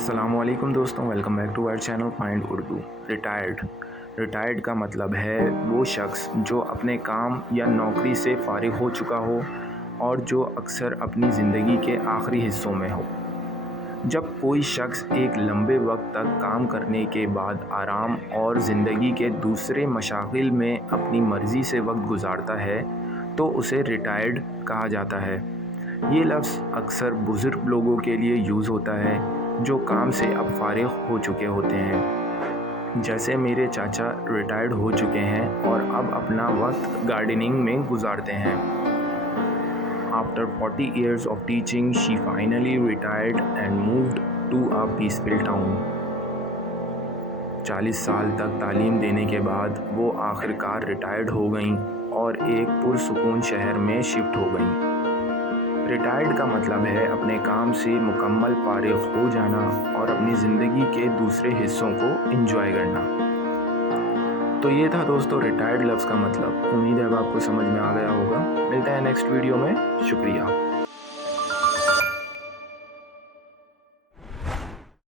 السلام علیکم دوستوں، welcome back to our channel find Urdu. Retired کا مطلب ہے وہ شخص جو اپنے کام یا نوکری سے فارغ ہو چکا ہو اور جو اکثر اپنی زندگی کے آخری حصوں میں ہو۔ جب کوئی شخص ایک لمبے وقت تک کام کرنے کے بعد آرام اور زندگی کے دوسرے مشاغل میں اپنی مرضی سے وقت گزارتا ہے تو اسے ریٹائرڈ کہا جاتا ہے۔ یہ لفظ اکثر بزرگ لوگوں کے لیے یوز ہوتا ہے جو کام سے اب فارغ ہو چکے ہوتے ہیں، جیسے میرے چاچا ریٹائرڈ ہو چکے ہیں اور اب اپنا وقت گارڈننگ میں گزارتے ہیں۔ After 40 years of teaching, she finally retired and moved to a peaceful town. 40 سال تک تعلیم دینے کے بعد وہ آخرکار ریٹائرڈ ہو گئیں اور ایک پرسکون شہر میں شفٹ ہو گئیں۔ ریٹائرڈ کا مطلب ہے اپنے کام سے مکمل فارغ ہو جانا اور اپنی زندگی کے دوسرے حصوں کو انجوائے کرنا۔ تو یہ تھا دوستو ریٹائرڈ لفظ کا مطلب۔ امید ہے اب آپ کو سمجھ میں آ گیا ہوگا۔ ملتے ہیں نیکسٹ ویڈیو میں۔ شکریہ۔